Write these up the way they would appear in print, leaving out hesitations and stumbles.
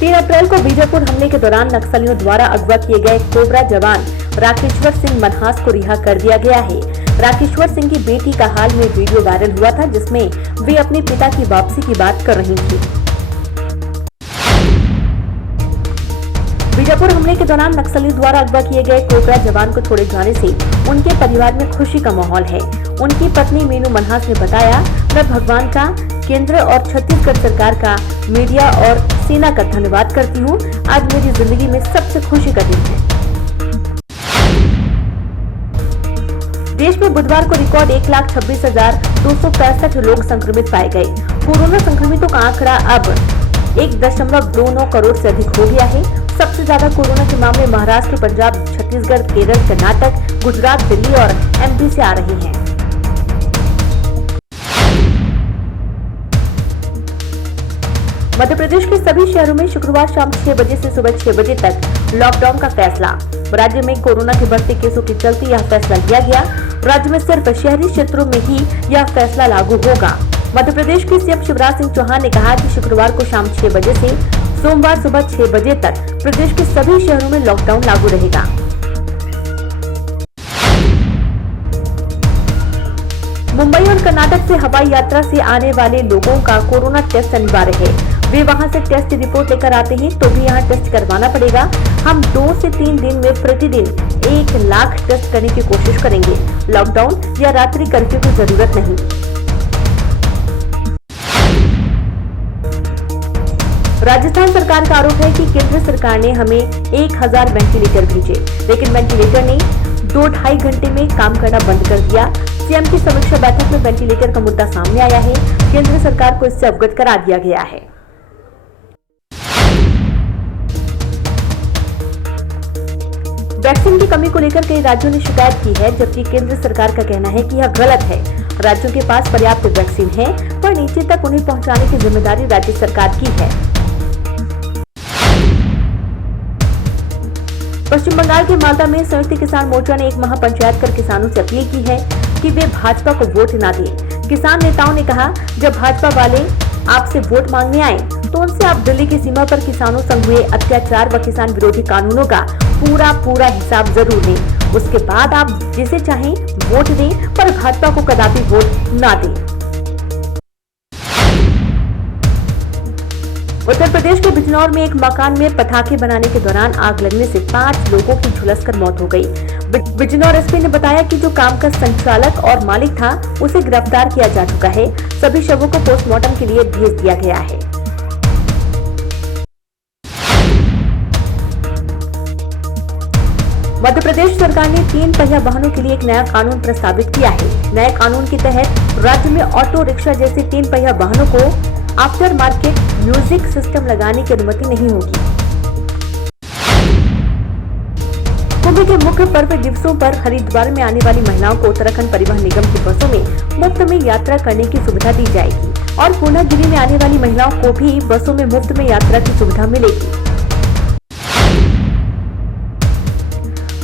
3 अप्रैल को बीजापुर हमले के दौरान नक्सलियों द्वारा अगवा किए गए कोबरा जवान राकेश्वर सिंह मनहास को रिहा कर दिया गया है। राकेश्वर सिंह की बेटी का हाल में वीडियो वायरल हुआ था, जिसमें वे अपने पिता की वापसी की बात कर रही थी। बीजापुर हमले के दौरान नक्सलियों द्वारा अगवा किए गए कोबरा जवान को छोड़े जाने से उनके परिवार में खुशी का माहौल है। उनकी पत्नी मीनू मनहास ने बताया, मैं भगवान का, केंद्र और छत्तीसगढ़ सरकार का, मीडिया और सेना का धन्यवाद करती हूँ। आज मेरी जिंदगी में सबसे खुशी का दिन है। देश में बुधवार को रिकॉर्ड 1,26,265 लोग संक्रमित पाए गए। कोरोना संक्रमितों का आंकड़ा अब 1.29 करोड़ से अधिक हो गया है। सबसे ज्यादा कोरोना के मामले महाराष्ट्र, पंजाब, छत्तीसगढ़, केरल, कर्नाटक, गुजरात, दिल्ली और एमपी से आ रहे हैं। मध्य प्रदेश के सभी शहरों में शुक्रवार शाम 6 बजे से सुबह 6 बजे तक लॉकडाउन का फैसला। राज्य में कोरोना के बढ़ते केसों के चलते यह फैसला लिया गया। राज्य में सिर्फ शहरी क्षेत्रों में ही यह फैसला लागू होगा। मध्य प्रदेश के सीएम शिवराज सिंह चौहान ने कहा कि शुक्रवार को शाम 6 बजे से सोमवार सुबह 6 बजे तक प्रदेश के सभी शहरों में लॉकडाउन लागू रहेगा। मुंबई और कर्नाटक से हवाई यात्रा से आने वाले लोगों का कोरोना टेस्ट अनिवार्य है। वे वहां से टेस्ट रिपोर्ट लेकर आते हैं तो भी यहाँ टेस्ट करवाना पड़ेगा। हम 2 से 3 दिन में प्रतिदिन 1 लाख टेस्ट करने की कोशिश करेंगे। लॉकडाउन या रात्रि कर्फ्यू की जरूरत नहीं। राजस्थान सरकार का आरोप है कि केंद्र सरकार ने हमें 1000 वेंटिलेटर भेजे, लेकिन वेंटिलेटर ने 2-2.5 घंटे में काम करना बंद कर दिया। सीएम की समीक्षा बैठक में वेंटिलेटर का मुद्दा सामने आया है। केंद्र सरकार को इससे अवगत करा दिया गया है। वैक्सीन की कमी को लेकर कई राज्यों ने शिकायत की है, जबकि केंद्र सरकार का कहना है कि यह गलत है। राज्यों के पास पर्याप्त वैक्सीन है, पर नीचे तक उन्हें पहुंचाने की जिम्मेदारी राज्य सरकार की है। पश्चिम बंगाल के मालदा में संयुक्त किसान मोर्चा ने एक महापंचायत कर किसानों से अपील की है कि वे भाजपा को वोट न दें। किसान नेताओं ने कहा, जब भाजपा वाले आपसे वोट मांगने आए तो उनसे आप दिल्ली की सीमा पर किसानों संग हुए अत्याचार व किसान विरोधी कानूनों का पूरा हिसाब जरूर दें। उसके बाद आप जिसे चाहें वोट दें, पर भाजपा को कदापि वोट ना दें। उत्तर प्रदेश के बिजनौर में एक मकान में पटाखे बनाने के दौरान आग लगने से 5 लोगों की झुलसकर मौत हो गई। बिजनौर एसपी ने बताया कि जो काम का संचालक और मालिक था, उसे गिरफ्तार किया जा चुका है। सभी शवों को पोस्टमार्टम के लिए भेज दिया गया है। मध्य प्रदेश सरकार ने 3 पहिया वाहनों के लिए एक नया कानून प्रस्तावित किया है। नए कानून के तहत राज्य में ऑटो रिक्शा जैसे 3 पहिया वाहनों को आफ्टर मार्केट म्यूजिक सिस्टम लगाने की अनुमति नहीं होगी। कुंभ के मुख्य पर्व दिवसों पर हरिद्वार में आने वाली महिलाओं को उत्तराखंड परिवहन निगम की बसों में मुफ्त में यात्रा करने की सुविधा दी जाएगी और पूर्णागिरि में आने वाली महिलाओं को भी बसों में मुफ्त में यात्रा की सुविधा मिलेगी।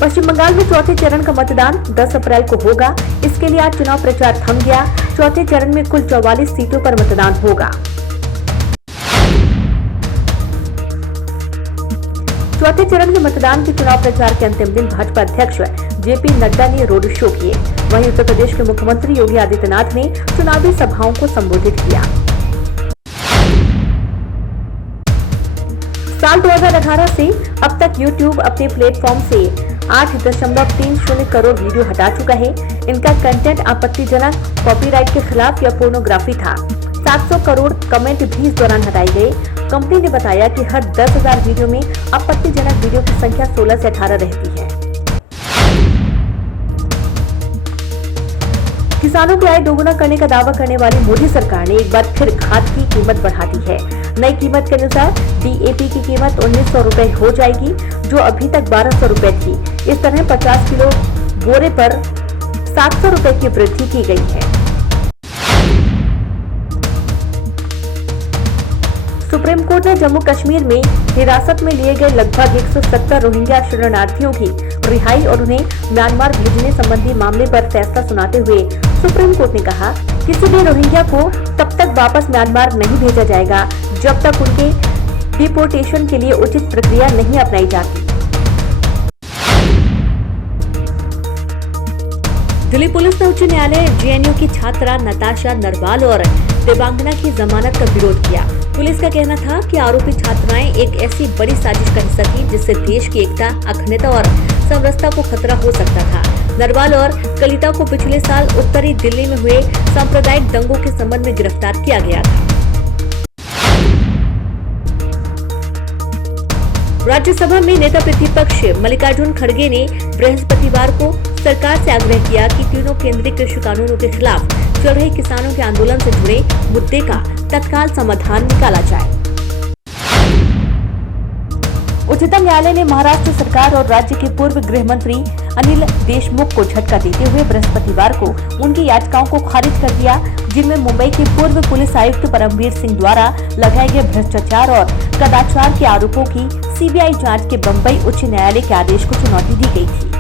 पश्चिम बंगाल में चौथे चरण का मतदान 10 अप्रैल को होगा। इसके लिए आज चुनाव प्रचार थम गया। चौथे चरण में कुल 44 सीटों पर मतदान होगा। चौथे चरण के मतदान के चुनाव प्रचार के अंतिम दिन भाजपा अध्यक्ष जेपी नड्डा ने रोड शो किए। वहीं उत्तर प्रदेश के मुख्यमंत्री योगी आदित्यनाथ ने चुनावी सभाओं को संबोधित किया। साल 2018 से अब तक YouTube अपने प्लेटफॉर्म से 8.30 करोड़ वीडियो हटा चुका है। इनका कंटेंट आपत्तिजनक, कॉपीराइट के खिलाफ या पोर्नोग्राफी था। 700 करोड़ कमेंट भी इस दौरान हटाए गए। कंपनी ने बताया कि हर 10,000 वीडियो में आपत्तिजनक वीडियो की संख्या 16 से 18 रहती है। किसानों की आय दोगुना करने का दावा करने वाली मोदी सरकार ने एक बार फिर खाद की कीमत बढ़ा दी है। नई कीमत के अनुसार DAP की कीमत 1900 रुपए हो जाएगी, जो अभी तक 1200 रुपए थी। इस तरह 50 किलो बोरे पर 700 रुपए की वृद्धि की गई है। सुप्रीम कोर्ट ने जम्मू कश्मीर में हिरासत में लिए गए लगभग 170 रोहिंग्या शरणार्थियों की रिहाई और उन्हें म्यांमार भेजने संबंधी मामले पर फैसला सुनाते हुए सुप्रीम कोर्ट ने कहा, किसी भी रोहिंग्या को तब तक वापस म्यांमार नहीं भेजा जाएगा जब तक उनके डिपोर्टेशन के लिए उचित प्रक्रिया नहीं अपनाई जाती। दिल्ली पुलिस ने उच्च न्यायालय जेएनयू की छात्रा नताशा नरवाल और देवांगना की जमानत का विरोध किया। पुलिस का कहना था कि आरोपी छात्राएं एक ऐसी बड़ी साजिश का हिस्सा थी जिससे देश की एकता, अखंडता और समरसता को खतरा हो सकता था। नरवाल और कलिता को पिछले साल उत्तरी दिल्ली में हुए सांप्रदायिक दंगों के संबंध में गिरफ्तार किया गया था। राज्यसभा में नेता प्रतिपक्ष मल्लिकार्जुन खड़गे ने बृहस्पतिवार को सरकार से आग्रह किया कि तीनों केंद्रीय कृषि कानूनों के खिलाफ चल रहे किसानों के आंदोलन से जुड़े मुद्दे का तत्काल समाधान निकाला जाए। उच्चतम न्यायालय ने महाराष्ट्र सरकार और राज्य के पूर्व गृह मंत्री अनिल देशमुख को झटका देते हुए बृहस्पतिवार को उनकी याचिकाओं को खारिज कर दिया, जिनमें मुंबई के पूर्व पुलिस आयुक्त परमवीर सिंह द्वारा लगाए गए भ्रष्टाचार और कदाचार के आरोपों की सीबीआई जांच के बम्बई उच्च न्यायालय के आदेश को चुनौती दी गई थी।